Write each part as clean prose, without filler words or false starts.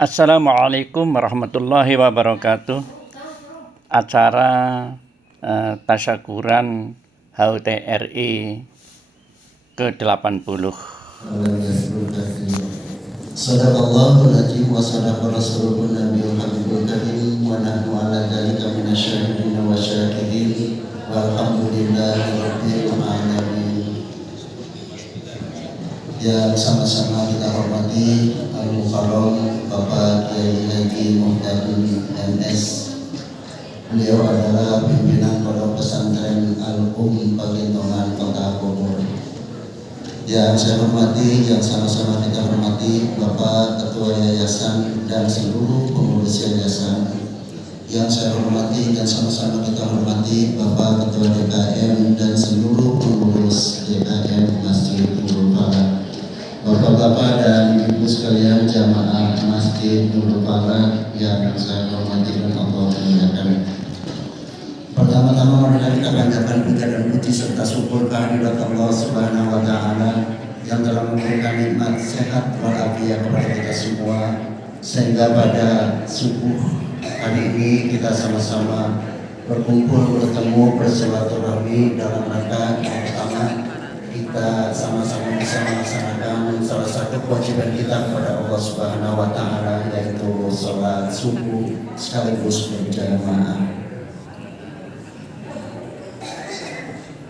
Assalamualaikum warahmatullahi wabarakatuh. Acara tasyakuran HUT RI ke-80. Sadaqallahul azim wa sadaqa rasulun nabiyul habibul karim wa nahnu ala dzalika minasyahidin wa syahidin walhamdulillahi rabbil alamin. Yang sama-sama kita hormati Al-Mukarram Bapak Kiai Haji Muhtadin MS. Beliau adalah pimpinan Pondok Pesantren Al-Pagentongan Kota Bogor. Yang saya hormati, yang sama-sama kita hormati Bapak Ketua Yayasan dan seluruh pengurus yayasan. Yang saya hormati dan sama-sama kita hormati Bapak Ketua DKM dan seluruh pengurus DKM Masjid Nurul Falak. Bapak-bapak dan ibu sekalian jamaah Masjid Nurul Falak yang saya hormati dan Allah muliakan. Pertama-tama marilah kita panjatkan puja dan puji serta syukur kehadirat Allah Subhanahu wa taala yang telah memberikan nikmat sehat walafiat kepada kita semua, sehingga pada subuh hari ini kita sama-sama berkumpul, bertemu, bersilaturahmi dalam rangka yang pertama kita sama-sama bisa melaksanakan salah satu kewajiban kita kepada Allah Subhanahu wa taala, yaitu sholat subuh sekaligus berjamaah.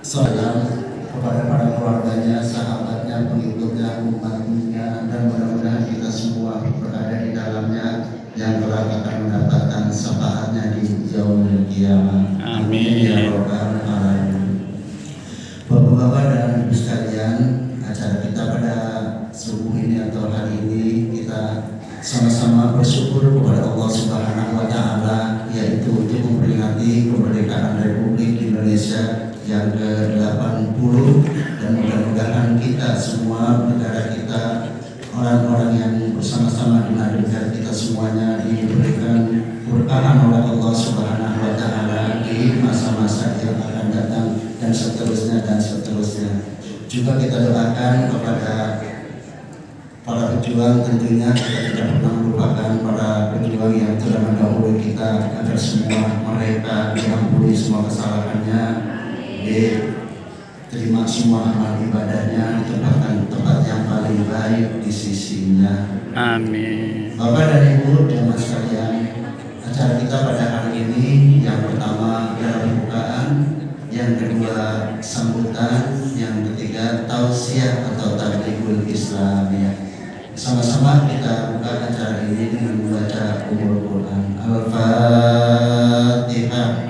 Salam kepada para keluarganya, sahabatnya, pengikutnya, umatnya, dan mudah-mudahan kita semua berada di dalamnya yang kelak akan mendapatkan syafaatnya di yaumil qiyamah. Amin ya rabbal alamin. Bapak-bapak dan ibu sekalian, acara kita pada subuh ini atau hari ini kita sama-sama bersyukur kepada Allah Subhanahu wa taala, yaitu untuk memperingati kemerdekaan Republik Indonesia yang ke-80, dan mudah-mudahan kita semua, negara kita, orang-orang yang bersama-sama dengan negara kita semuanya diberikan keberkahan oleh Allah Subhanahu wa taala di masa-masa yang akan datang dan seterusnya dan seterusnya. Juga kita doakan kepada para pejuang, tentunya kita tidak pernah melupakan para pejuang yang telah mendahului kita, agar semua mereka diampuni semua kesalahannya, diterima semua amal ibadahnya, ditempatkan tempat yang paling baik di sisinya. Amin. Bapak dan Ibu jemaah sekalian, acara kita pada hari ini yang pertama adalah pembukaan, yang kedua sambutan, yang ketiga tausiah atau tablighul Islamiyah. Sama-sama kita buka acara ini dengan membaca Ummul Quran. Al-Fatihah.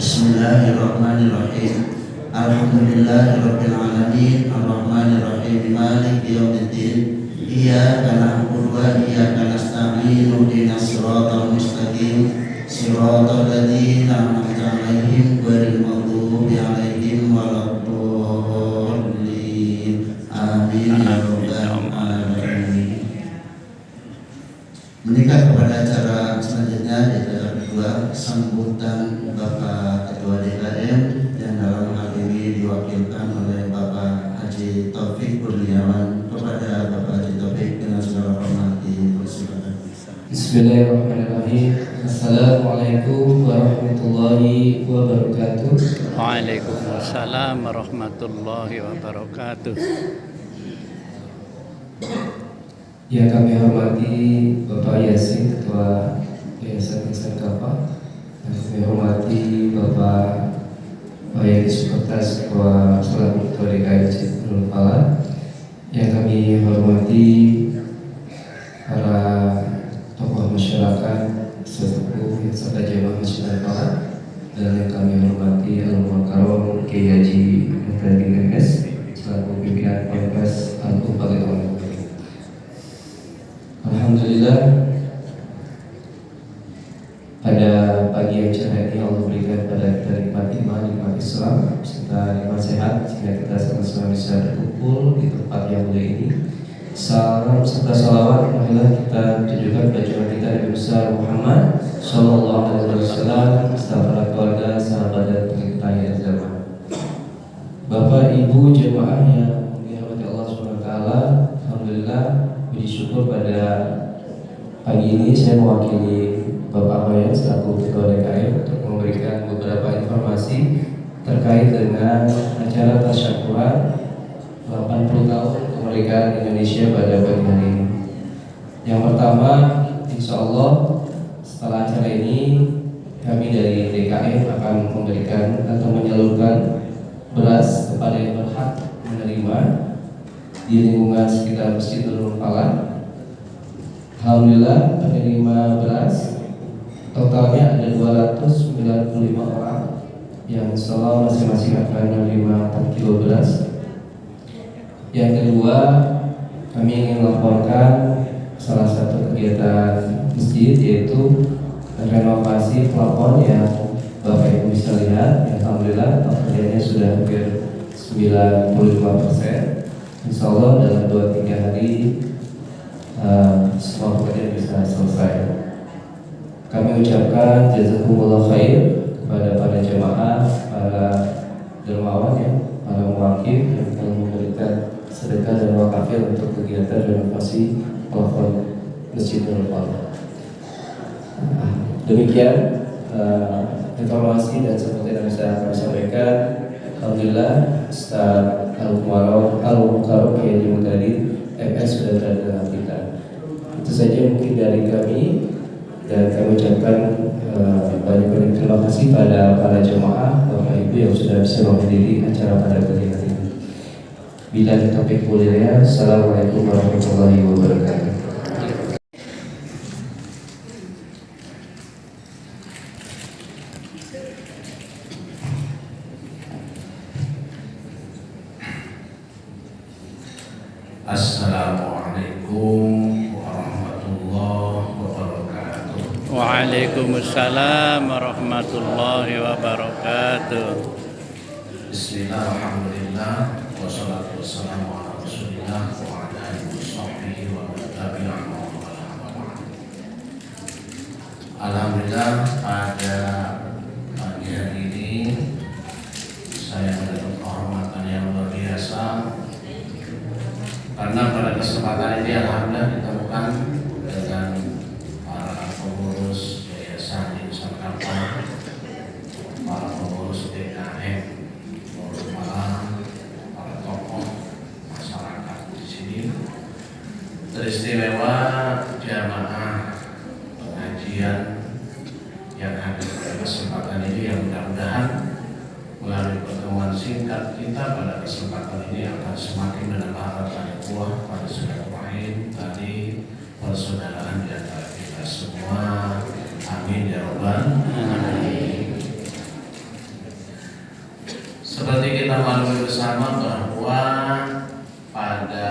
Bismillahirrahmanirrahim. Alhamdulillahirabbil alamin, arrahmanirrahim, maliki yaumiddin. Iyyaka na'budu wa iyyaka nasta'in. Ihdinas siratal mustaqim, siratal ladzina an'amta 'alaihim ghairil maghdubi 'alaihim waladdallin. Amin ya rabbal alamin. Menikah kepada acara selanjutnya, yaitu acara kedua, sambutan Bapak Ketua DKM yang dalam hal ini diwakilkan oleh Bapak Haji Taufik Kurniawan. Kepada Bapak Haji Taufik dengan segala hormat dipersilakan. Bismillahirrahmanirrahim. Assalamualaikum warahmatullahi wabarakatuh. Waalaikumsalam warahmatullahi wabarakatuh. Yang kami hormati Bapak Yasin, Ketua Yayasan Ihsan Kafah. Yang kami hormati Bapak Yadi Sukertas, Ketua selaku Ketua DKM Masjid Nurul Falak. Yang kami hormati para tokoh masyarakat, sesepuh serta jemaah Masjid Nurul Falak, dan yang kami hormati Al-Mukarram Kiai Haji Muhtadin MS selaku pimpinan Ponpes Al-Pagentongan. Alhamdulillah, pada pagi yang cerah ini Allah berikan pada kita nikmat iman, nikmat Islam, serta nikmat sehat, sehingga kita sama-sama bisa berkumpul di tempat yang mulia ini. Salam serta salawat marilah kita tujukan pada junjungan kita Nabi besar Muhammad Sallallahu Alaihi Wasallam, beserta keluarga, sahabat dan pengikut akhir zaman. Bapak Ibu jemaah yang dirahmati Allah Subhanahu wa taala, alhamdulillah pagi ini saya mewakili Bapak Wayan selaku Ketua DKM untuk memberikan beberapa informasi terkait dengan acara tasyakuran 80 tahun kemerdekaan Indonesia pada pagi hari ini. Yang pertama, insya Allah setelah acara ini kami dari DKM akan memberikan atau menyalurkan beras kepada yang berhak menerima di lingkungan sekitar Masjid Nurul Falah. Alhamdulillah penerima beras totalnya ada 295 orang yang insya masing-masing akan menerima 4 kilo beras. Yang kedua, kami ingin melaporkan salah satu kegiatan masjid yaitu renovasi plafon yang Bapak Ibu bisa lihat. Alhamdulillah pekerjaannya sudah hampir 95%. Insya Allah dalam 2-3 hari semua pekerjaan bisa selesai. Kami ucapkan jazakumullah khair kepada para jemaah, para dermawan ya, para muwakil yang telah memberikan sedekah dan wakafil untuk kegiatan renovasi plafon Masjid Nurul Falah. Demikian informasi dan seperti yang bisa kami sampaikan. Alhamdulillah Ustaz Al-Mukarram Kiai Haji Mudadi MS sudah berada dalam kita. Itu saja mungkin dari kami, dan kami ucapkan banyak terima kasih pada para jemaah Bapak Ibu yang sudah bisa menghadiri acara pada pagi hari ini. Bila topik mulia, Assalamualaikum warahmatullahi wabarakatuh. Assalamualaikum warahmatullahi wabarakatuh. Waalaikumsalam warahmatullahi wabarakatuh. Bismillah, alhamdulillah, wassalatu wassalamu ala rasulillah wa ala alihi washabbihi wa man tabi'ahum wa man. Alhamdulillah, pada pagi hari ini saya mendapat kehormatan yang luar biasa karena pada kesempatan ini alhamdulillah ditemukan dengan para pengurus Yayasan Insan Kapal, para pengurus DKM, pengurus malam, para tokoh masyarakat di sini, teristimewa jamaah pengajian yang hadir pada kesempatan ini, yang mudah-mudahan melalui pertemuan singkat kita pada kesempatan ini akan semakin menambah tali kuah pada silaturahim tadi persaudaraan di antara kita semua. Amin ya rabbal alamin. Seperti kita maklumi bersama bahwa pada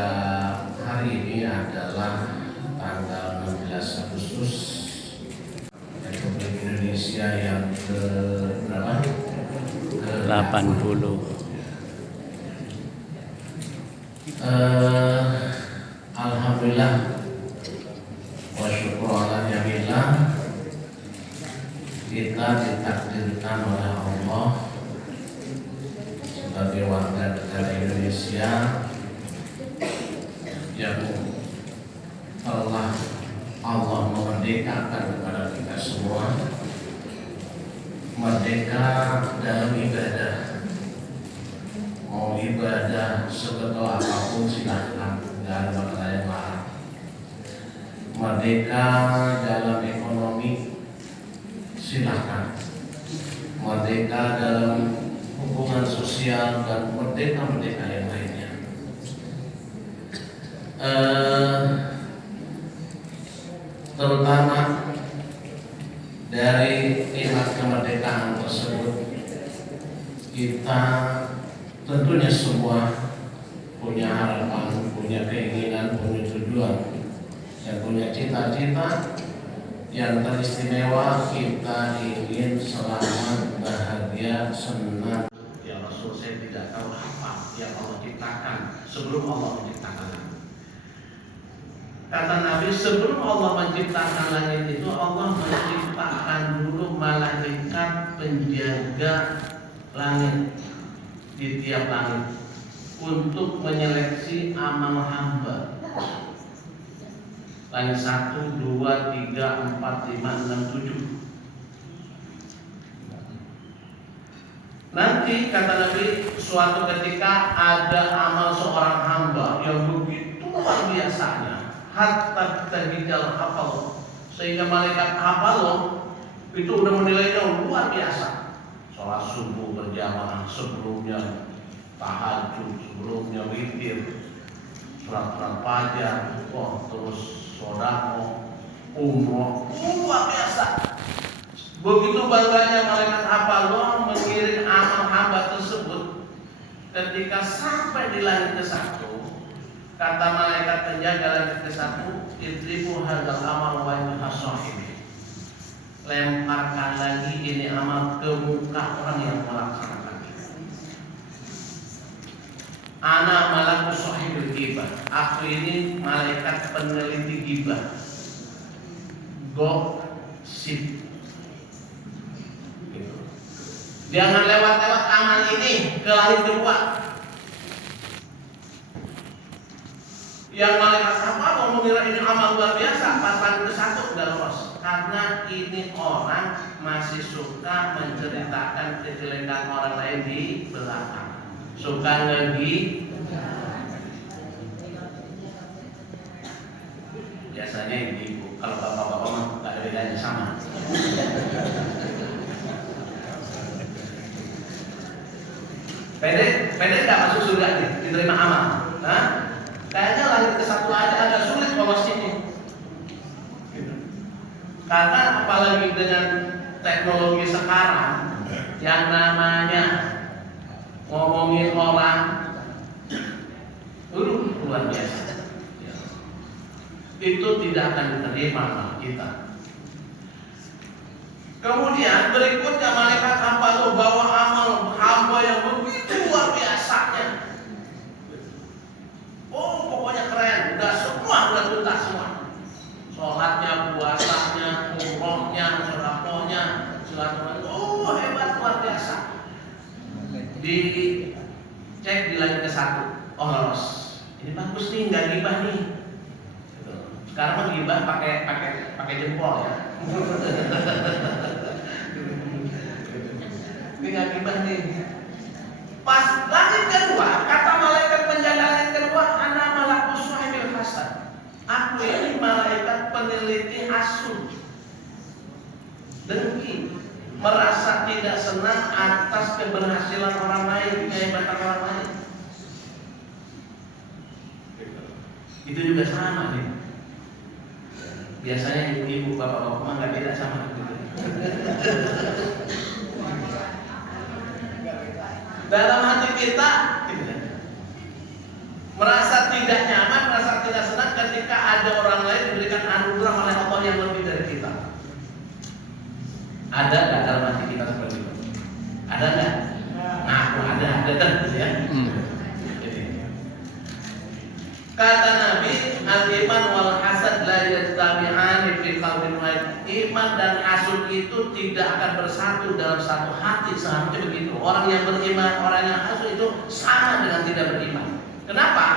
hari ini adalah tanggal 16 Agustus Republik Indonesia yang ke berapa? 80. Alhamdulillah wa syukur ala ni'amillah, kita ditakdirkan oleh Allah sebagai warga negara Indonesia yang telah Allah memerdekakan kepada kita semua, merdeka dalam ibadah. Mau ibadah sebetul apapun silahkan, tidak ada masalah yang larang. Merdeka dalam ekonomi silahkan, merdeka dalam hubungan sosial, dan merdeka yang lainnya. Terutama dari nikmat kemerdekaan tersebut, kita tentunya semua punya harapan, punya keinginan, punya tujuan, dan punya cita-cita yang teristimewa. Kita ingin selamat, bahagia, senang. Ya Rasul, saya tidak tahu apa yang Allah ciptakan sebelum Allah menciptakan langit. Kata Nabi, sebelum Allah menciptakan langit itu, Allah menciptakan dulu malaikat penjaga langit di tiap langit untuk menyeleksi amal hamba. Langit 1, 2, 3, 4, 5, 6, 7. Nanti kata Nabi, suatu ketika ada amal seorang hamba yang begitu luar biasanya, hatta tahijal hafal, sehingga malaikat hafal itu udah menilainya luar biasa. Sholat subuh berjamaah, sebelumnya tahajud, sebelumnya witir, sholat fajar, terus sedekah, umroh, luar biasa. Begitu bangganya malaikat hafal mengirim amal hamba tersebut, ketika sampai di langit ke-1, kata malaikat penjaga langit ke-1, idribu hadzal amal wa yuhasahibi. Lemparkan lagi ini amal ke muka orang yang melaksanakan. Ana malaku sahibul ghibah. Aku ini malaikat peneliti ghibah. Gosip. Jangan lewat-lewat amal ini ke langit kedua. Yang malaikat apa mau mengira ini amal luar biasa, pas langit ke-1 udah lolos. Karena ini orang masih suka menceritakan kejelekan orang lain di belakang. Suka lagi. Biasanya ibu, kalau bapak-bapak mah gak ada bedanya sama. Pede nggak masuk surga nih, diterima amal. Nah, kayaknya langit ke-1 aja agak sulit lolos ini. Gitu. Karena apalagi dengan teknologi sekarang yang namanya ngomongin orang, luar biasa. Itu tidak akan diterima sama kita. Kemudian berikutnya malaikat hamba bawa amal hamba yang begitu luar biasanya. Oh, pokoknya keren, udah tuntas semua. Sholatnya, puasanya, umrohnya, sedekahnya, silaturahmi. Oh, hebat luar biasa. Dicek di langit ke-1, oh lolos. Ini bagus nih, nggak gibah nih. Sekarang mah gibah pakai jempol ya. Ini nggak gibah nih. Pas langit kedua, kata malaikat penjaga langit kedua, ana malaku sahibul hasad. Aku ini malaikat peneliti hasud, dengki, merasa tidak senang atas keberhasilan orang lain, kehebatan orang lain. Itu juga sama nih. Biasanya ibu-ibu, bapak-bapak mah nggak beda sama itu. Dalam hati kita merasa tidak nyaman, merasa tidak senang ketika ada orang lain diberikan anugerah oleh Allah yang lebih dari kita. Ada nggak dalam hati kita seperti itu? Ada nggak? Nah, aku ada kan, ya. Kata Nabi, al-iman wal hasad la yajtami'ani fi qalbin wahid. Iman dan hasud itu tidak akan bersatu dalam satu hati, seharusnya begitu. Orang yang beriman, orang yang hasud itu sama dengan tidak beriman. Kenapa?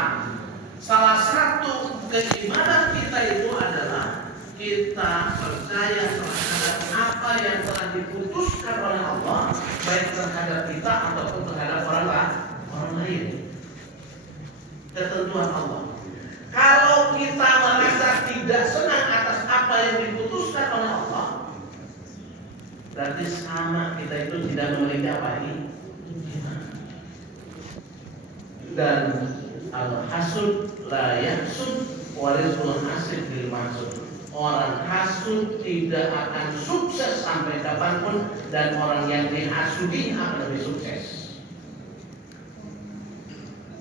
Salah satu keimanan kita itu adalah kita percaya terhadap apa yang telah diputuskan oleh Allah, baik terhadap kita ataupun terhadap orang lain. Ketentuan Allah. Kalau kita merasa tidak senang atas apa yang diputuskan oleh Allah, berarti sama kita itu tidak memiliki apa ini. Dan al-hasud la yahsud warisul hasid bil mahsud. Orang hasud tidak akan sukses sampai kapanpun, dan orang yang dihasudi akan lebih sukses.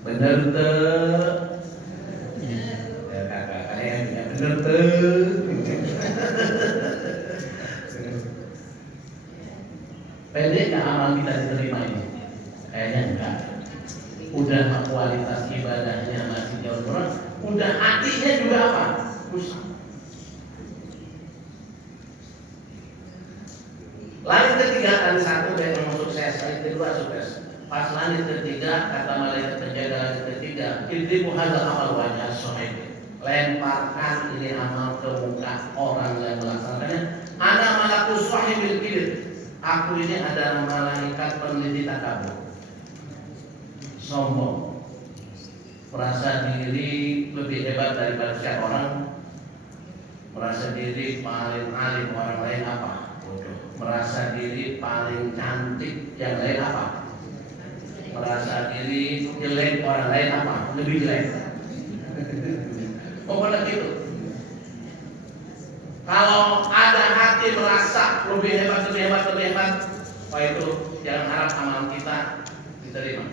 Benar tuh. Benar tuh. Pendek nggak amal kita diterima ini? Kayaknya enggak. Udah kualitas ibadahnya masih jauh kurang. Udah hatinya juga apa? Rusak. Langit ketiga kali satu memang sukses, langit kedua sukses. Pas langit ketiga kata malaikat penjaga langit ketiga, idribu hadzal amal wajah sohaib. lemparkan ini amal ke muka orang yang melaksanakannya. Ana malakus sahibil kibir. Aku ini adalah malaikat peneliti takabur, sombong, merasa diri lebih hebat daripada setiap orang, merasa diri paling alim, orang lain apa? Bodoh. Merasa diri paling cantik, yang lain apa? Merasa diri jelek, orang lain apa? Lebih jelek. Pokoknya gitu. Kalau ada hati merasa lebih hebat, wah itu jangan harap amal kita diterima.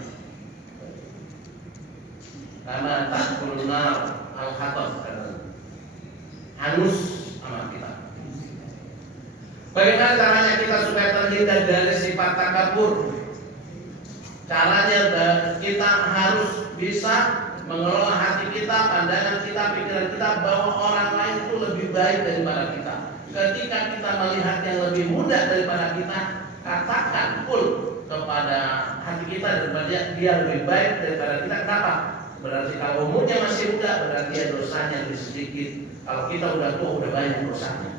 Karena takkulnar al-khatab, hangus amal kita. Bagaimana caranya kita supaya terhindar dari sifat takabur? Caranya kita harus bisa mengelola hati kita, pandangan kita, pikiran kita bahwa orang lain itu lebih baik daripada kita. Ketika kita melihat yang lebih mudah daripada kita, katakan full kepada hati kita daripada dia lebih baik daripada kita. Kenapa? Berarti kalau umurnya masih muda, berarti dia dosanya lebih sedikit. Kalau kita udah tua, udah banyak dosanya.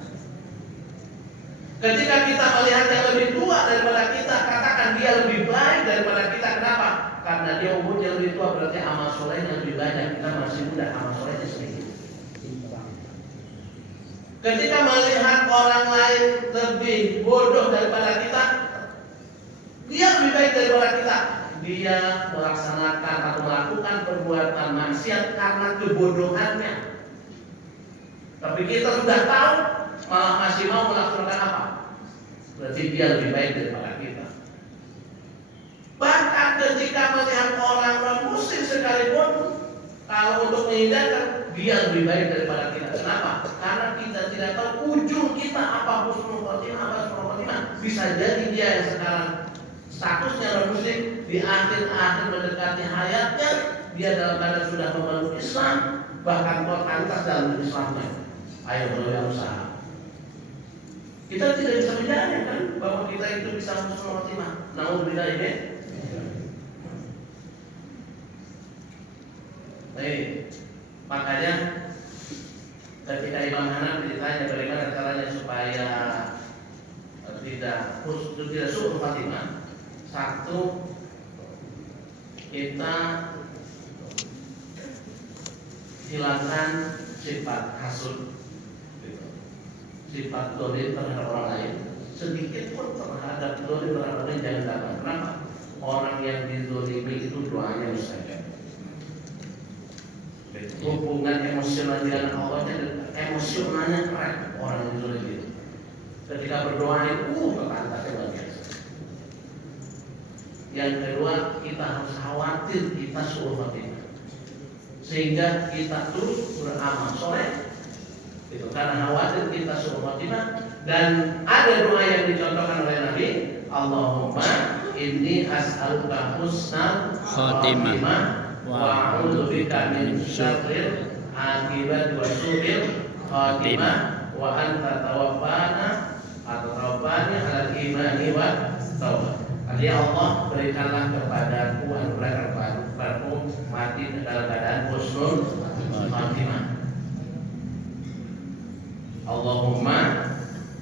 Ketika kita melihat yang lebih tua daripada kita, katakan dia lebih baik daripada kita. Kenapa? Karena dia umurnya lebih tua, berarti amal solehnya lebih banyak. Kita masih muda, amal solehnya sedikit. Ketika melihat orang lain lebih bodoh daripada kita, dia lebih baik daripada kita. Dia melaksanakan atau melakukan perbuatan maksiat karena kebodohannya. Tapi kita sudah tahu, malah masih mau melaksanakan apa? Berarti dia lebih baik daripada kita. Bahkan ketika melihat orang non-muslim sekalipun, kalau untuk menghindarkan, dia lebih baik daripada kita. Kenapa? Karena kita tidak tahu ujung kita apa, husnul khotimah, apa husnul khotimah. Bisa jadi dia yang sekarang statusnya non-muslim, di akhir-akhir mendekati hayatnya, dia dalam keadaan sudah memeluk Islam, bahkan totalitas dalam Islamnya. Ayo beliau usaha. Kita tidak bisa menjamin kan bahwa kita itu bisa husnul khotimah. Naudzubillah ini. Baik, makanya ketika Imam Hanafi ditanya bagaimana caranya supaya tidak su'ul khatimah, satu, kita hilangkan sifat hasud, sifat dolim terhadap orang lain. Sedikit pun terhadap dolim terhadap orang lain jangan datang. Kenapa? Orang yang dizolimi itu doanya mustajab. Hubungan emosional dengan Allah, emosionalnya keren orang yang dizolimi itu. Ketika berdoa itu kepantasnya luar biasa. Yang kedua, kita harus khawatir kita su'ul khatimah, sehingga kita terus beramal soleh. Itu karena khawatir kita su'ul khatimah. Dan ada doa yang dicontohkan oleh Nabi, Allahumma inni as'aluka husnal khatimah wa a'udzubika min syarril akibat wa su'il khatimah wa anta tawaffana atau tawaffani ala imani wa taubat. Ya Allah, berikanlah kepadaku anugerah kepadaku mati dalam keadaan husnul khatimah. Allahumma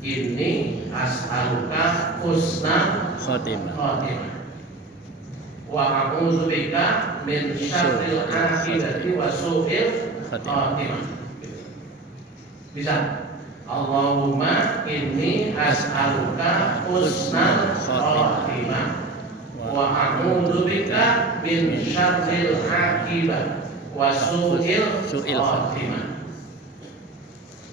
inni as'aluka husnal khatimah wa a'udzubika min syarril akibati wa su'il khatimah. Bisa? Allahumma inni as'aluka husnal khatimah wa a'udzubika min syarril akibati wa su'il khatimah.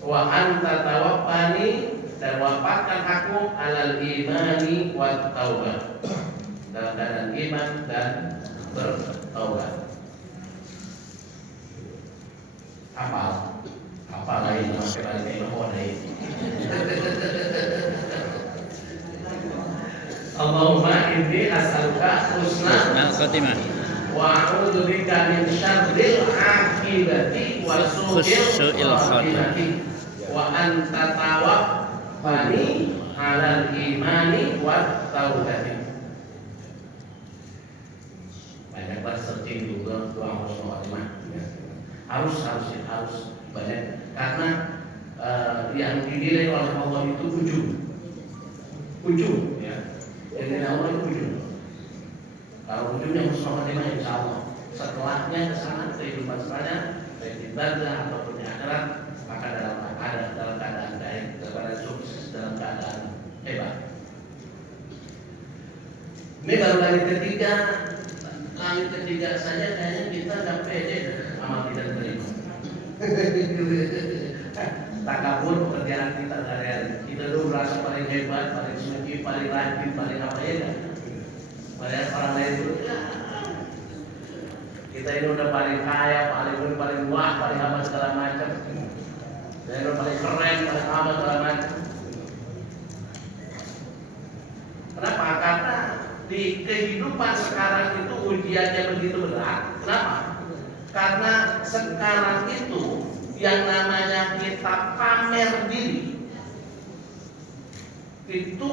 Wa anta tawaffani, dan wafatkan aku alal imani wa taubat, dalam keadaan iman dan bertaubat. Apa lain sampai balik ke pohon ini. Allahumma inni as'aluka husnal khatimah wa a'udzubika min syarril akibati wa su'il khatimati wa anta tawaffani 'alal imani wa taubati. Banyak banget searching juga doa husnul khatimah. harus banyak, karena yang dinilai oleh Allah itu ujung ya. Yang dinilai Allah itu ujung. Kalau ujungnya husnul khotimah insya Allah. Setelahnya ke sana kehidupan setelahnya baik di barzah ataupun di akhirat, maka dalam keadaan baik, dalam sukses, dalam keadaan hebat. Ini baru kali ketiga saja kayaknya kita nggak pede amal tidak terima. Takabur pekerjaan kita sehari-hari. Kita dulu merasa paling hebat, paling suci, paling rajin, paling apa ya kan? Padahal orang lain itu ya, kita ini udah paling kaya, paling wah, paling apa segala macam. Dan udah paling keren, paling apa segala macam. Kenapa? Karena di kehidupan sekarang itu ujiannya begitu berat. Kenapa? Karena sekarang itu yang namanya kita pamer diri itu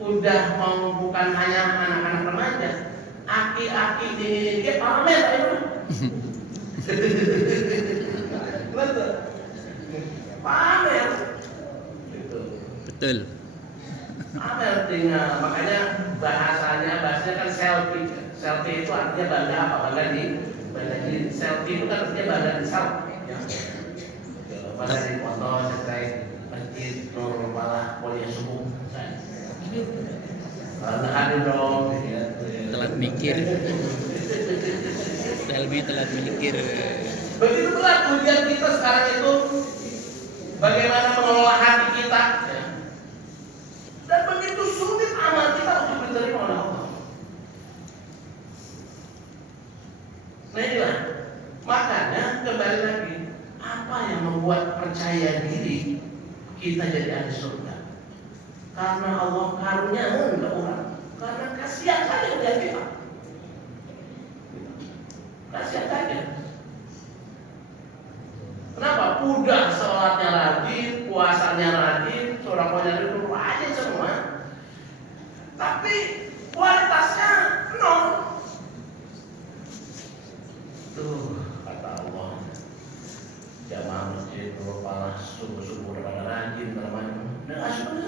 udah mau, bukan hanya anak-anak remaja, aki-aki ini dia pamer itu. Pamer itu. Betul. Pamer tinggal, makanya bahasanya kan selfie. Selfie itu artinya bangga apa? Bangga di selfie itu kan artinya bangga di selfie. Ya. Bangga di foto sekai masjid Nurul Falah Mulia Subuh. Karena ada dong. Telat mikir. Selmi telat mikir. Begitu berat ujian kita sekarang itu, bagaimana mengelola hati kita. Ya. Dan begitu sulit amal kita untuk diterima oleh Allah. Nah inilah, makanya kembali lagi, apa yang membuat percaya diri kita jadi ahli surga? Karena Allah karuniakan ke orang, karena kasihan saja melihat kita. Kasihan saja. Kenapa? Udah sholatnya rajin, puasanya rajin, sodakohnya itu rajin semua, tapi kualitasnya nol. Tuh kata Allah, jamaah masjid Nurul Falah subuh-subuh pada rajin namanya. Nah, sudah.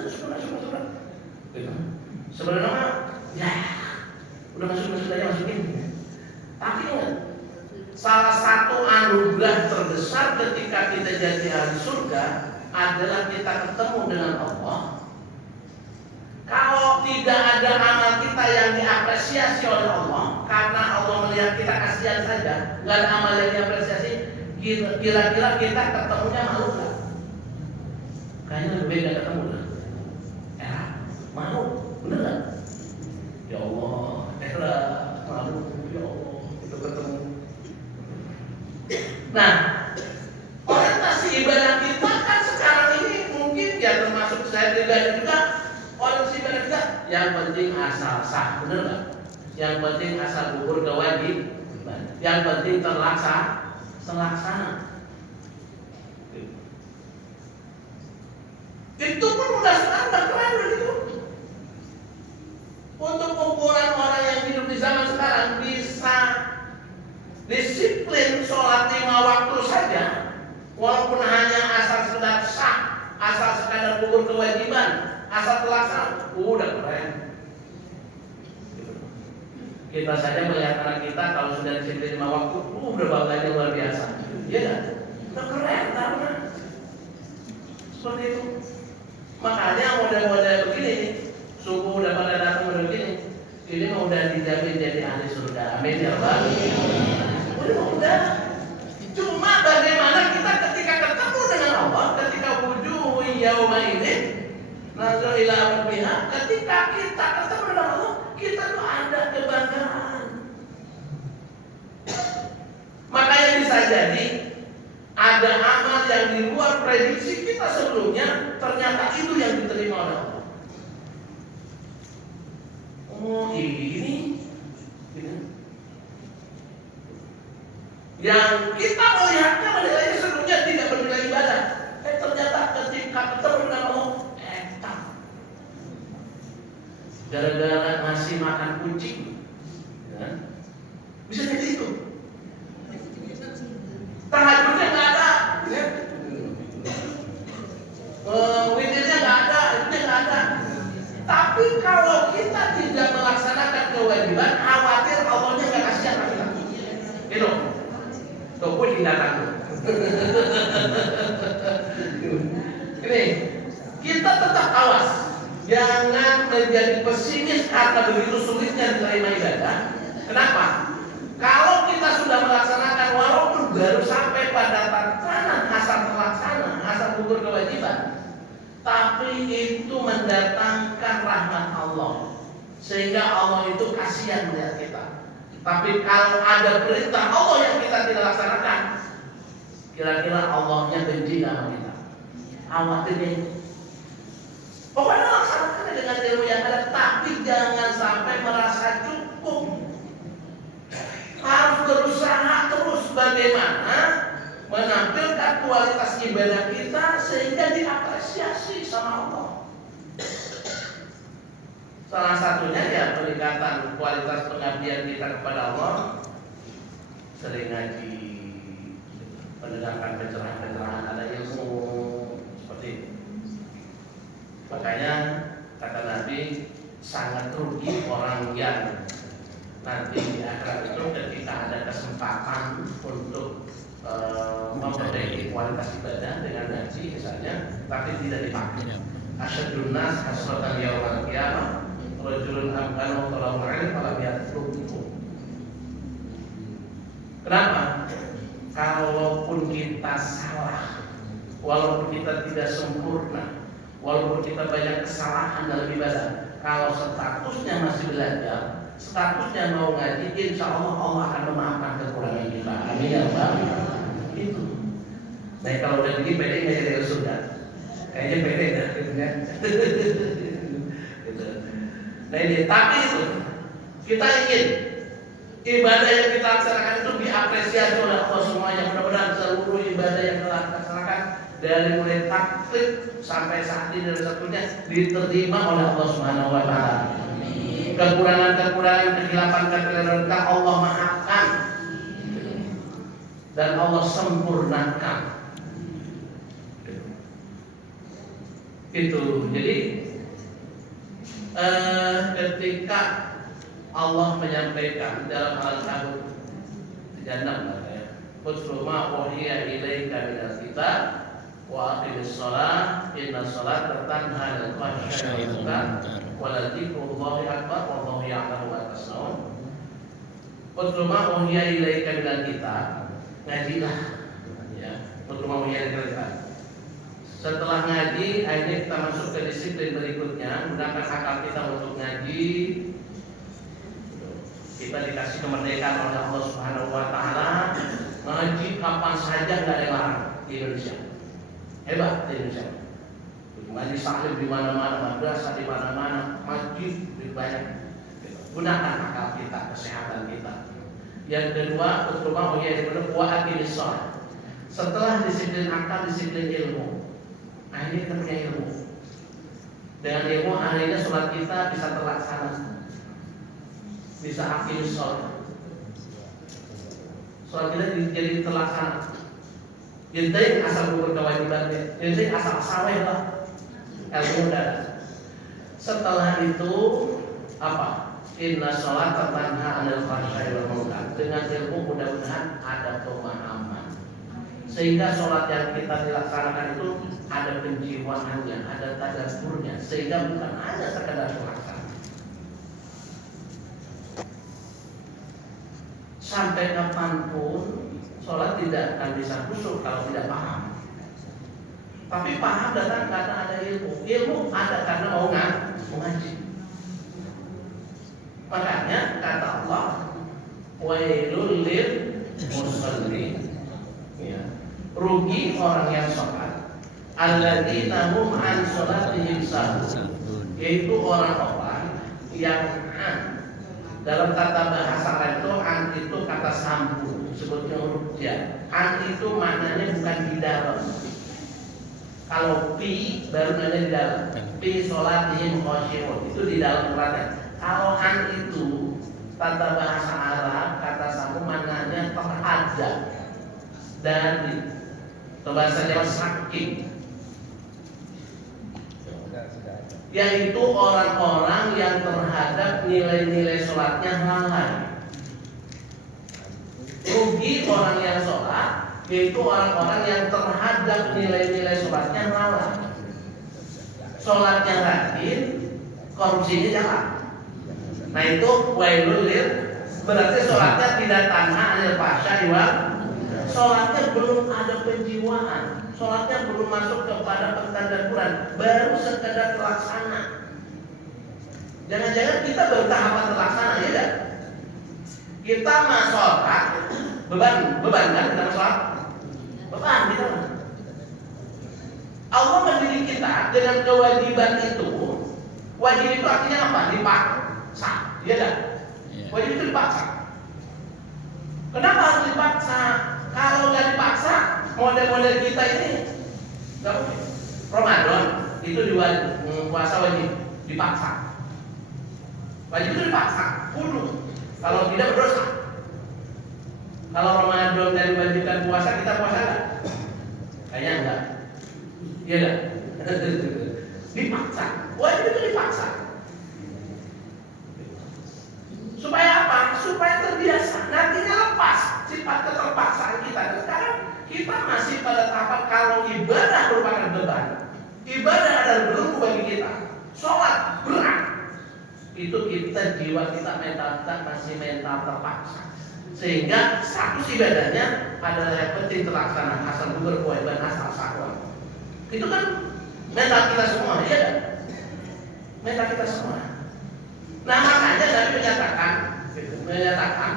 Sebenarnya ya udah masuk aja masukin. Tapi ingat, salah satu anugerah terbesar ketika kita jadi ahli surga adalah kita ketemu dengan Allah. Kalau tidak ada amal kita yang diapresiasi oleh Allah, karena Allah melihat kita kasihan saja, nggak ada amal yang diapresiasi, kira-kira kita ketemunya malu nggak? Kayaknya lebih baik nggak ketemu lah. Malu, bener nggak? Ya Allah, malu, ya Allah, itu ketemu. Nah, orientasi ibadah kita kan sekarang ini mungkin ya termasuk saya pribadi juga, orientasi ibadah kita yang penting asal sah, bener nggak? Yang penting asal gugur kewajiban, yang penting terlaksana. Itu pun udah standar keren begitu. Untuk ukuran orang yang hidup di zaman sekarang bisa disiplin sholat 5 waktu saja, walaupun hanya asal sekedar sah, asal sekadar gugur kewajiban, asal terlaksana, udah keren. Kita saja melihat anak kita kalau sudah disiplin 5 waktu, udah bangganya luar biasa. Iya kan? Udah keren, karena seperti itu. Makanya model-model begini, subuh udah pada datang model begini, ini mau udah dijamin jadi ahli surga. Amin ya Rabbal. Udah. Cuma bagaimana kita ketika ketemu dengan Allah, ketika wujuh yauma idzin nazar ila rabbiha, ketika kita ketemu dengan Allah, kita tuh ada kebanggaan. Makanya bisa jadi ada amal yang di luar prediksi kita sebelumnya, ternyata itu yang diterima oleh Allah. Oh ini yang kita melihatnya menilainya sebelumnya tidak bernilai ibadah, ternyata ketika ketemu dengan Allah, gara-gara ngasih makan kucing, ya, bisa jadi itu. Kalau kita tidak melaksanakan kewajiban, khawatir Allahnya nggak kasihan sama kita. Gitu. Tuh pun datang tuh. Ini kita tetap awas, jangan menjadi pesimis karena begitu sulitnya diterima ibadah. Kenapa? Kalau kita sudah melaksanakan walaupun baru sampai pada tatanan asal terlaksana, asal gugur kewajiban, tapi itu mendatangkan rahmat Allah, sehingga Allah itu kasihan melihat kita. Tapi kalau ada perintah Allah yang kita tidak laksanakan, kira-kira Allahnya benci sama kita. Khawatir ini. Pokoknya laksanakan dengan ilmu yang ada, tapi jangan sampai merasa cukup. Harus berusaha terus bagaimana menampilkan kualitas ibadah kita sehingga diapresiasi sama Allah. Salah satunya ya peningkatan kualitas pengabdian kita kepada Allah, sering ngaji, mendengarkan pencerahan-pencerahan, ada ilmu seperti itu. Makanya kata Nabi, sangat rugi orang yang nanti di akhirat itu ketika ada kesempatan untuk memperbaiki kualitas ibadah dengan ngaji misalnya, tapi tidak dipakai. Asyadun nas hasratan yaumil qiyamah rajulun amkanu talabul ilm falam yatlubu. Kenapa? Kalaupun kita salah, walaupun kita tidak sempurna, walaupun kita banyak kesalahan dalam ibadah, kalau statusnya masih belajar, statusnya mau ngaji, insya Allah akan memaafkan kekurangan kita. Amin ya Rabbal Alamin. Itu. Nah kalau udah begini pede nggak jadi surga? Kayaknya pede dah, gitu kan? Gitu. Nah ini, tapi itu kita ingin ibadah yang kita laksanakan itu diapresiasi oleh Allah semuanya. Mudah-mudahan seluruh ibadah yang telah kita laksanakan dari mulai taklid sampai saat ini dan seterusnya diterima oleh Allah Subhanahu Wa Taala. Kekurangan-kekurangan, kehilapan-kehilapan Allah maafkan dan Allah sempurnakan. Itu. Jadi ketika Allah menyampaikan dalam Al-Kahf 36 ya, "Qul ma wahiya ilaika minal kitab wa aqimis shalah inna sholata tanha 'anil fahsya'i wal munkar wa la dzikrullahi akbar wallahu ya'lamu ma tasnaun." Qul ma wahiya ilaika minal kitab, ngajilah ya, qul ma wahiya ilaika minal kitab. Setelah ngaji, akhirnya kita masuk ke disiplin berikutnya, menggunakan akal kita untuk ngaji. Kita dikasih kemerdekaan oleh Allah Subhanahu Wa Taala, ngaji kapan saja nggak ada yang larang di Indonesia. Hebat di Indonesia. Ngaji sahih di mana-mana, madrasah di mana-mana, masjid di banyak. Gunakan akal kita, kesehatan kita. Yang kedua, utama setelah disiplin akal, disiplin ilmu. Akhirnya kita punya ilmu. Dengan ilmu akhirnya sholat kita bisa terlaksana, bisa akhir sholat. Sholat kita jadi terlaksana. Jadi asal gugur kewajibannya, jadi asal saweh lah. Ilmu udah. Setelah itu apa? Inna sholata tanha 'anil fahsya'i wal munkar. Dengan ilmu mudah-mudahan ada pemahaman, sehingga sholat yang kita dilaksanakan itu ada penjiwaannya, ada tadabburnya, sehingga bukan hanya sekedar pelaksanaan. Sampai kapanpun sholat tidak akan bisa khusyuk kalau tidak paham. Tapi paham datang karena ada ilmu. Ilmu ada karena mau ngaji. Makanya kata Allah, wailul lil musallin. Ya. Rugi orang yang sholat, alladzina hum an sholatihim sahun, yaitu orang-orang yang dalam tata bahasa lain itu kata sambung, sebutnya huruf ja. An itu maknanya bukan di dalam. Kalau pi baru ada di dalam. Pi sholatihim khosyi'un, itu di dalam Quran. Kalau an itu tata bahasa Arab kata sambung maknanya terhadap dari bahasa Jawa saking. yaitu orang-orang yang terhadap nilai-nilai sholatnya lalai. Rugi orang yang sholat, yaitu orang-orang yang terhadap nilai-nilai sholatnya lalai. Sholatnya rajin, korupsinya jalan. Nah itu wailul lil, berarti sholatnya tidak tanha anil fahsya'i wal, sholatnya belum ada penjiwaan, sholatnya belum masuk kepada pentadaburan, baru sekedar terlaksana. Jangan-jangan kita baru tahapan terlaksana, ya enggak? Kita mah sholat beban kan kita sholat beban kita mah. Allah mendidik kita dengan kewajiban itu. Wajib itu artinya apa? Dipaksa, ya enggak? Wajib itu dipaksa. Kenapa harus dipaksa? Kalau nggak dipaksa, model-model kita ini nggak mungkin. Ramadan itu puasa wajib dipaksa. Wajib itu dipaksa, kudu. Kalau tidak berdosa. Kalau Ramadan dari diwajibkan puasa, kita puasa nggak? Kayaknya enggak. Iya enggak? Dipaksa. Wajib itu dipaksa. Supaya apa? Supaya terbiasa. Nantinya lepas sifat keterpaksaan kita. Sekarang kita masih pada tahapan kalau ibadah merupakan beban, ibadah adalah belenggu bagi kita. Sholat berat. Itu kita jiwa kita mental kita masih mental terpaksa. Sehingga status ibadahnya adalah yang penting terlaksana asal berkewajiban asal sakwa. Itu kan mental kita semua, ya kan? Mental kita semua. Nah makanya Nabi menyatakan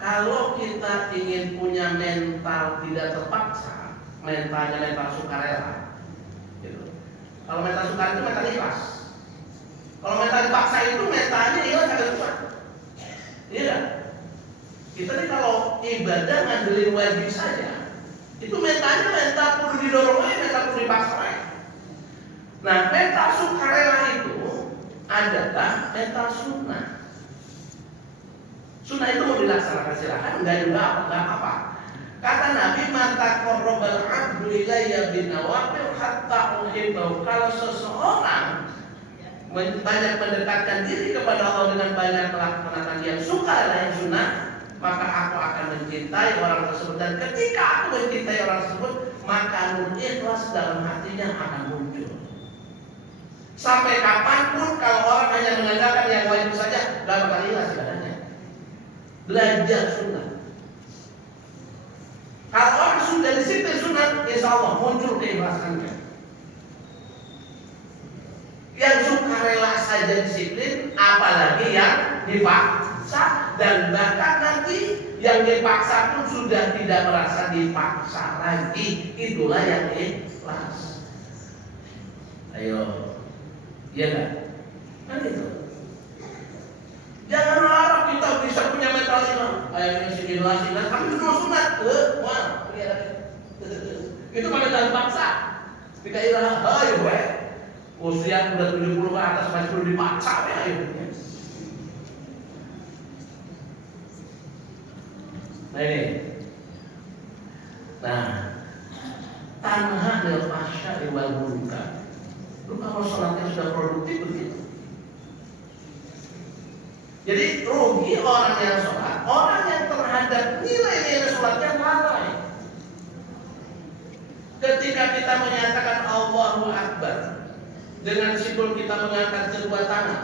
kalau kita ingin punya mental tidak terpaksa, mentalnya mental sukarela, gitu. Kalau mental sukarela itu mental ikhlas. Kalau mental dipaksa itu mentalnya ikhlas agak susah. Iya kan? Kita nih kalau ibadah ngandelin wajib saja, itu mentalnya mental perlu didorong aja, mental perlu dipaksa aja. Nah, mental sukarela itu adalah mental sunnah. Sunnah itu mau dilaksanakan silakan, enggak juga enggak apa-apa. Kata Nabi, "Mata qarrabal 'abdu ilayya bin nawafil hatta uhibbahu." Kalau seseorang banyak mendekatkan diri kepada Allah dengan banyak melaksanakan yang sukarela yang sunnah, maka aku akan mencintai orang tersebut, dan ketika aku mencintai orang tersebut, maka nur ikhlas dalam hatinya akan muncul. Sampai kapanpun kalau orang hanya mengandalkan yang wajib saja, gak bakal ikhlas ibadahnya. Belajar sunnah. Kalau orang sudah disiplin sunnah, insya Allah muncul keikhlasannya. Yang sukarela saja disiplin, apalagi yang dipaksa, dan bahkan nanti yang dipaksa pun sudah tidak merasa dipaksa lagi. Itulah yang ikhlas. Ayo. Iya enggak? Kan itu. Jangan harap kita bisa punya mental iman. Ayatnya sini jelas, kami cuma sunat. Wah, itu mental dipaksa. Kita irah, ayo we. Usia udah 70 ke atas masih perlu dipaksa ya, ayo. Nah ini. Nah, tanha del fahsya'i wal munkar. Lu kalau sholatnya sudah produktif begitu. Jadi rugi orang yang sholat, orang yang terhadap nilai-nilai sholatnya lalai. Ketika kita menyatakan Allahu Akbar, dengan simbol kita mengangkat kedua tangan.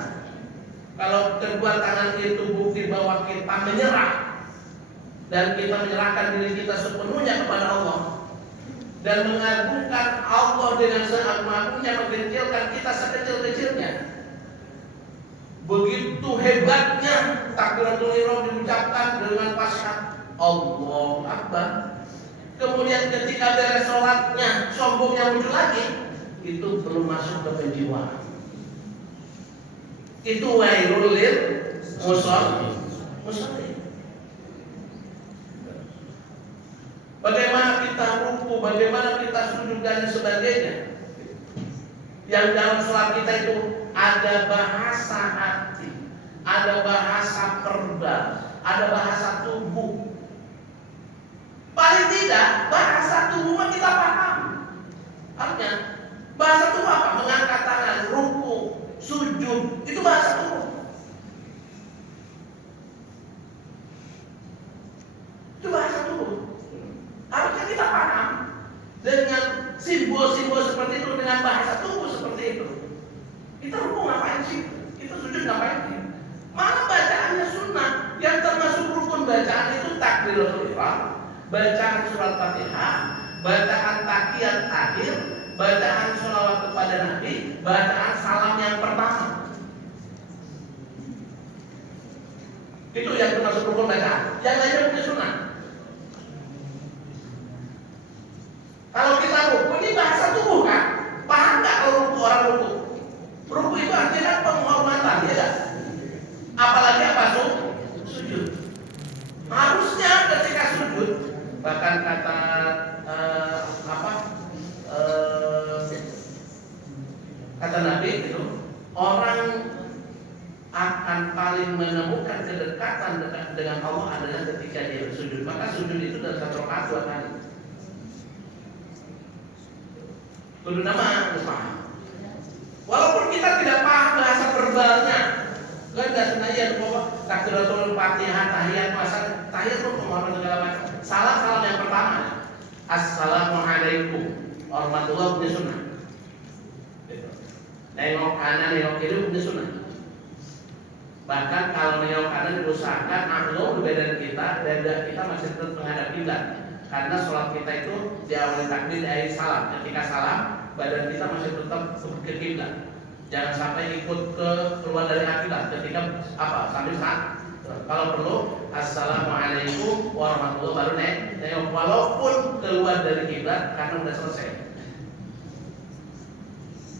Kalau kedua tangan itu bukti bahwa kita menyerah dan kita menyerahkan diri kita sepenuhnya kepada Allah, dan mengagungkan Allah dengan seagung-agungnya, mengkecilkan kita sekecil-kecilnya. Begitu hebatnya takbiratul ihram diucapkan dengan pasrah Allahu Akbar. Kemudian ketika beres sholatnya sombongnya muncul lagi, itu belum masuk ke penjiwaan. Itu wailul lil musallin. Bagaimana kita ruku, bagaimana kita sujud dan sebagainya. Yang dalam sholat kita itu ada bahasa hati, ada bahasa verbal, ada bahasa tubuh. Paling tidak bahasa tubuh kita paham. sujud, itu bahasa tubuh. Itu bahasa tubuh. Harusnya kita paham dengan simbol-simbol seperti itu, dengan bahasa tubuh seperti itu. Kita rukuk ngapain sih? Kita sujud ngapain sih? Malah bacaannya sunnah. Yang termasuk rukun bacaan itu takbiratul ihram, bacaan surat Fatihah, bacaan tahiyat akhir, bacaan sholawat kepada Nabi, bacaan salam yang pertama. Itu yang termasuk rukun bacaan. Yang lainnya bukan sunnah. Kalau kita ruku, ini bahasa tubuh kan? Paham nggak kalau ruku, orang ruku? Ruku itu artinya penghormatan, ya kan? Apalagi apa sujud. Harusnya ketika sujud, bahkan kata kata Nabi itu, orang akan paling menemukan kedekatan dengan Allah adalah ketika dia bersujud. Maka sujud itu dalam satu rakaat 2 kali. Kudu nama harus paham. Walaupun kita tidak paham bahasa verbalnya, kan nggak sengaja bahwa takbiratul Fatihah, tahiyat, tahiyat itu penghormatan segala macam. Salam yang pertama, assalamualaikum warahmatullahi wabarakatuh, sunnah. Nengok kanan, nengok kiri punya sunnah. Bahkan kalau nengok kanan diusahakan maklum di badan kita, dada kita masih tetap menghadap kiblat. Karena sholat kita itu diawali takbir dari salam. Ketika salam, badan kita masih tetap ke kiblat. Jangan sampai ikut keluar dari kiblat. Ketika sambil saat. Kalau perlu, assalamualaikum warahmatullahi wabarakatuh. Nengok walaupun keluar dari kiblat karena sudah selesai.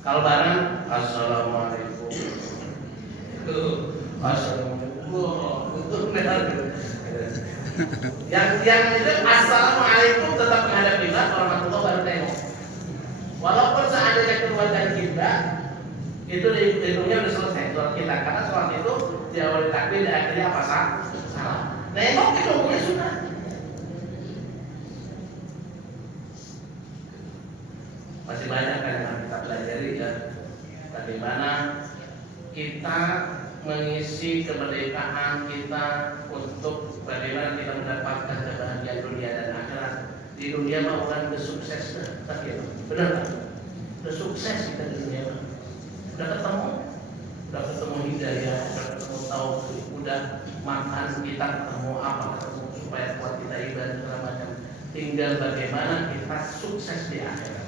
Kalau bareng, assalamualaikum. Assalamualaikum. Yang itu assalamualaikum tetap menghadap kiblat, warahmatullahi wabarakatuh. Walaupun seandainya keluar dari kiblat, itu dihitungnya udah selesai sholat kita. Karena sholat itu diawali takbir, di akhirnya apa salam. Nengok itu hukumnya sunnah. Masih banyak kan yang kita pelajari ya, bagaimana kita mengisi kemerdekaan kita untuk bagaimana kita mendapatkan kebahagiaan dunia dan akhirat. Di dunia mah orang udah sukses, benar kan? Udah sukses kita di dunia mah. Udah ketemu hidayah, udah ketemu tauhid, udah makan kita ketemu apa, ketemu supaya kuat kita ibadah segala macam. Tinggal bagaimana kita sukses di akhirat.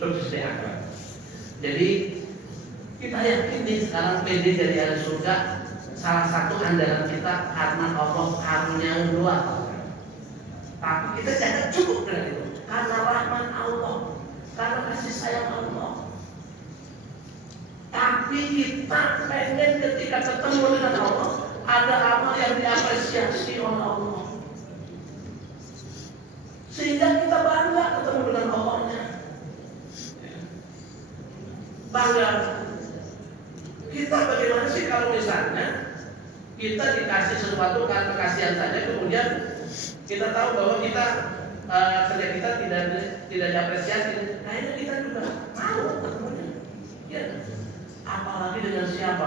Sukses di akhirat. Jadi kita yakin nih sekarang PD dari ahli surga, salah satu andalan kita karena Allah karunia luar. Tapi kita jangan cukup dengan itu, karena rahmat Allah, karena kasih sayang Allah. Tapi kita pengen ketika ketemu dengan Allah, ada amal yang diapresiasi oleh Allah, sehingga kita bangga ketemu dengan Allahnya. Bangga. Kita bagaimana sih kalau misalnya kita dikasih sesuatu karena kekasihan saja, kemudian kita tahu bahwa kita kerja kita tidak diapresiasi, akhirnya kita juga mau ketemunya. Ya. Apalagi dengan siapa?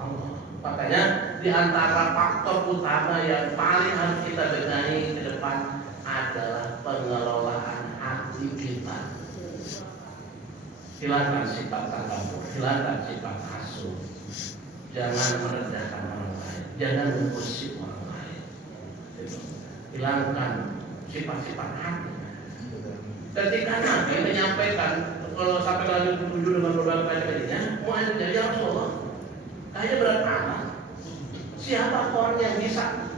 Allah. Makanya di antara faktor utama yang paling harus kita benahi ke depan adalah pengelolaan hati kita. Hilangkan sifat takabur, hilangkan sifat hasud. Jangan merendahkan orang lain, jangan mengusik orang lain. Hilangkan sifat-sifat hati. Ketika Nabi menyampaikan, kalau sampai lagi 7 dengan beberapa kalimatnya, mau ada jadi Rasulullah, kayaknya berat amat. Siapa orang yang bisa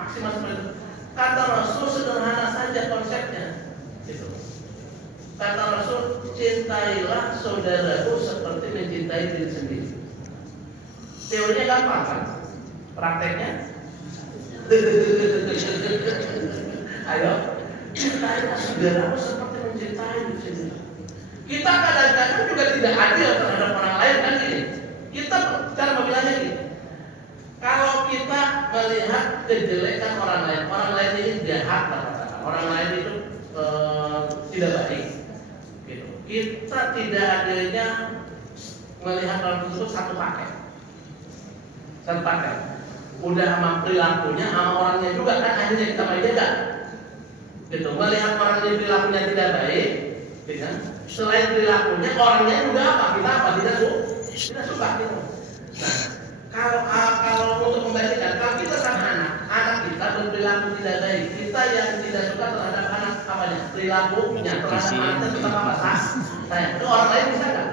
maksimal seperti itu? Kata Rasul sederhana saja konsepnya. Gitu. Kata Rasul, cintailah saudaraku seperti mencintai diri sendiri. Teorinya gampang kan? Prakteknya? Ayo, cintailah saudaraku seperti mencintai diri sendiri. Kita kadang-kadang juga tidak adil terhadap orang lain kan ini. Kita cara memilahnya gini. Kalau kita melihat kejelekan orang lain ini jahat, orang lain itu tidak baik. Kita tidak adanya melihat orang tersebut satu paket. Udah sama perilakunya, sama orangnya juga kan akhirnya kita baik jaga. Gitu. Melihat orang yang perilakunya tidak baik, gitu. Selain perilakunya, orangnya juga apa? Kita tidak suka gitu. Nah, kalau untuk membagikan, kalau kita sama anak kita berperilaku tidak baik, kita yang tidak suka terhadap anak apanya? Perilakunya terhadap anak tetap apa? Saya itu orang lain bisa nggak?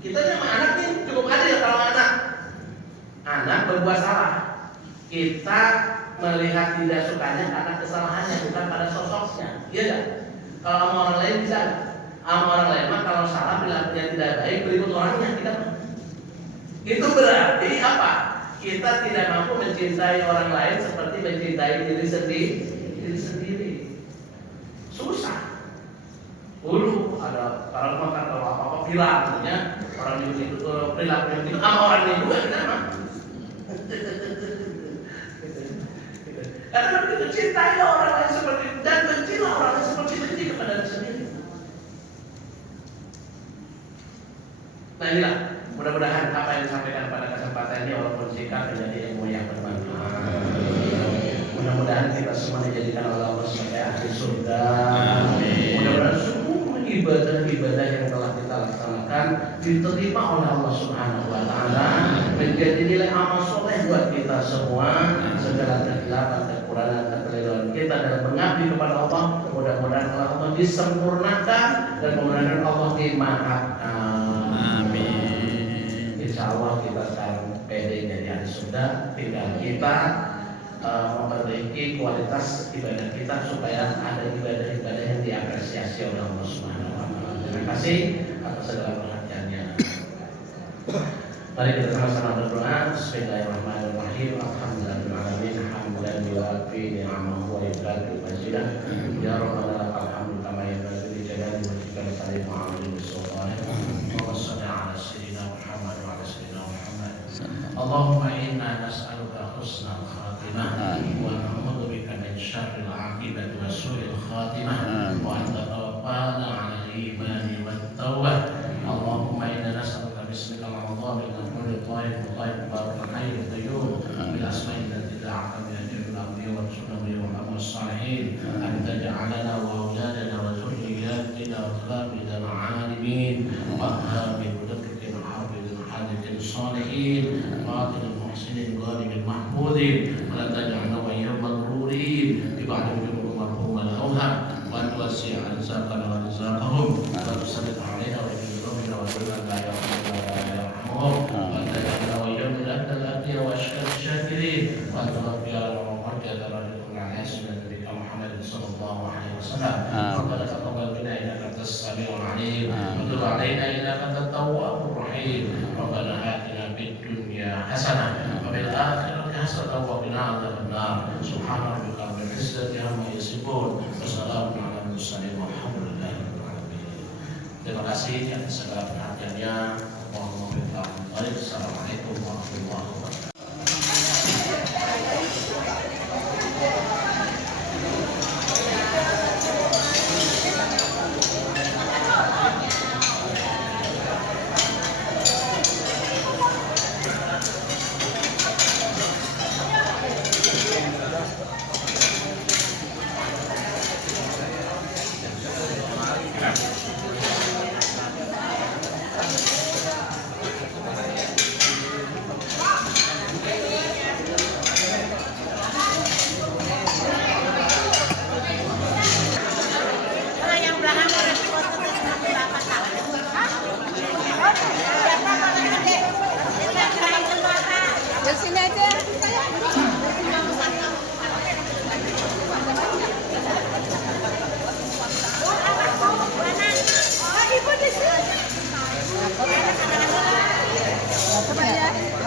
Kita sama anak ini cukup adil. Kalau anak berbuat salah, kita melihat tidak sukanya karena kesalahannya, bukan pada sosoknya. Iya nggak? Kalau sama orang lain bisa nggak? Sama orang lain mah kalau salah perilakunya tidak baik, berikut orangnya kita. Itu berarti apa? Kita tidak mampu mencintai orang lain seperti mencintai diri sendiri. Susah. Dulu ada kalau makan kalau apa-apa perilakunya orang itu perilakunya itu sama orangnya juga kita mah. Karena begitu cintai orang lain seperti itu dan bencilah orang lain seperti benci kepada diri sendiri. Nah inilah mudah-mudahan apa yang disampaikan pada kesempatan ini walaupun singkat menjadi ilmu yang bermanfaat. Mudah-mudahan kita semua dijadikan oleh Allah sebagai ahli surga. Mudah-mudahan semua ibadah-ibadah yang telah kita laksanakan diterima oleh Allah Subhanahu wa taala, menjadi nilai amal soleh buat kita semua. Segala kekhilapan, kekurangan, kekeliruan kita dalam mengabdi kepada Allah, mudah-mudahan Allah disempurnakan dan mudah-mudahan Allah dimaafkan. Amin. Insya Allah kita sekarang pede jadi ahli surga. Tinggal kita memperbaiki kualitas ibadah kita supaya ada ibadah-ibadah yang diapresiasi oleh Allah Subhanahu wa taala. Terima kasih atas segala perhatiannya. Mari kita sama-sama berdoa. Bismillahirrahmanirrahim. Alhamdulillahirabbil hamdan yuwafi ni'amahu wa yukafi majidah. Ya Rabbana lakal hamdu kama yanbaghi li jalali wajhika wa karim 'azimi sultanik. Wa shalli 'ala sayyidina Muhammad wa 'ala sayyidina Muhammad. Allahumma inna nas'aluka husnal khatimah wa na'udzu bika min syarril 'aqibati wa su'il khatimah wa anta tawaffana 'alal imani wat tawbah. Allahumma inna nas'aluka bismika al-'azam min kulli ta'in mubarak hayy qayyum bil asma'i allati da'aka min ajril amri wa sunnati wa amal salihin an taj'alana wa awladana wa dhurriyyatina qurratan a'alimin wa habib lakatin hafidin hadithil salihin qatil al-muhsinin ghalibin mahmudin wa la taj'alna wa iyyahum maghrurin bi ba'di minhum marhum al-awham wa tuwasi' arzaqana wa rizqahum wa tusallit 'alaina wa yudhiruna wa tulana ya rahmahum wa taj'alna wa iyyahum min al-athir wa ashkar syakirin wa tughfir lana wa qadda radhiyallahu anhu nabiyina Muhammad sallallahu alaihi wasallam. Rabbana taqabbal minna innaka antas samiul alim wa tub 'alaina innaka antat tawwabur rahim. Rabbana atina fid dunya hasanah wa fil akhirati hasanah wa qina adzabannar. Subhana rabbika rabbil izzati amma yasifun wa salamun 'alal mursalin walhamdulillahi rabbil alamin. Terima kasih atas segala perhatiannya. Assalamualaikum warahmatullahi wabarakatuh.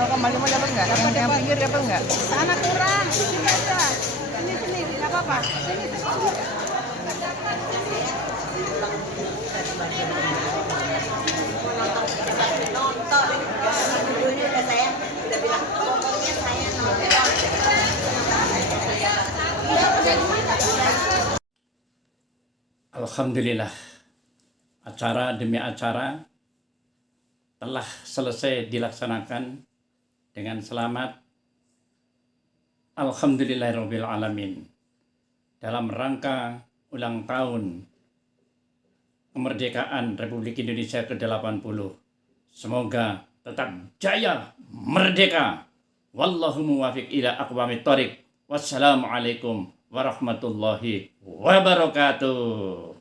Kembali mau dapat nggak? Yang pinggir dapat nggak? Sana kurang, sini aja. Sini, nggak apa-apa. Sini. Nonton, dulunya udah saya udah bilang pokoknya saya nonton. Alhamdulillah. acara demi acara telah selesai dilaksanakan dengan selamat. Alhamdulillahirabbil alamin. Dalam rangka ulang tahun kemerdekaan Republik Indonesia ke-80. Semoga tetap jaya merdeka. Wallahu muwaffiq ila aqwamit thoriq. Wassalamualaikum warahmatullahi wabarakatuh.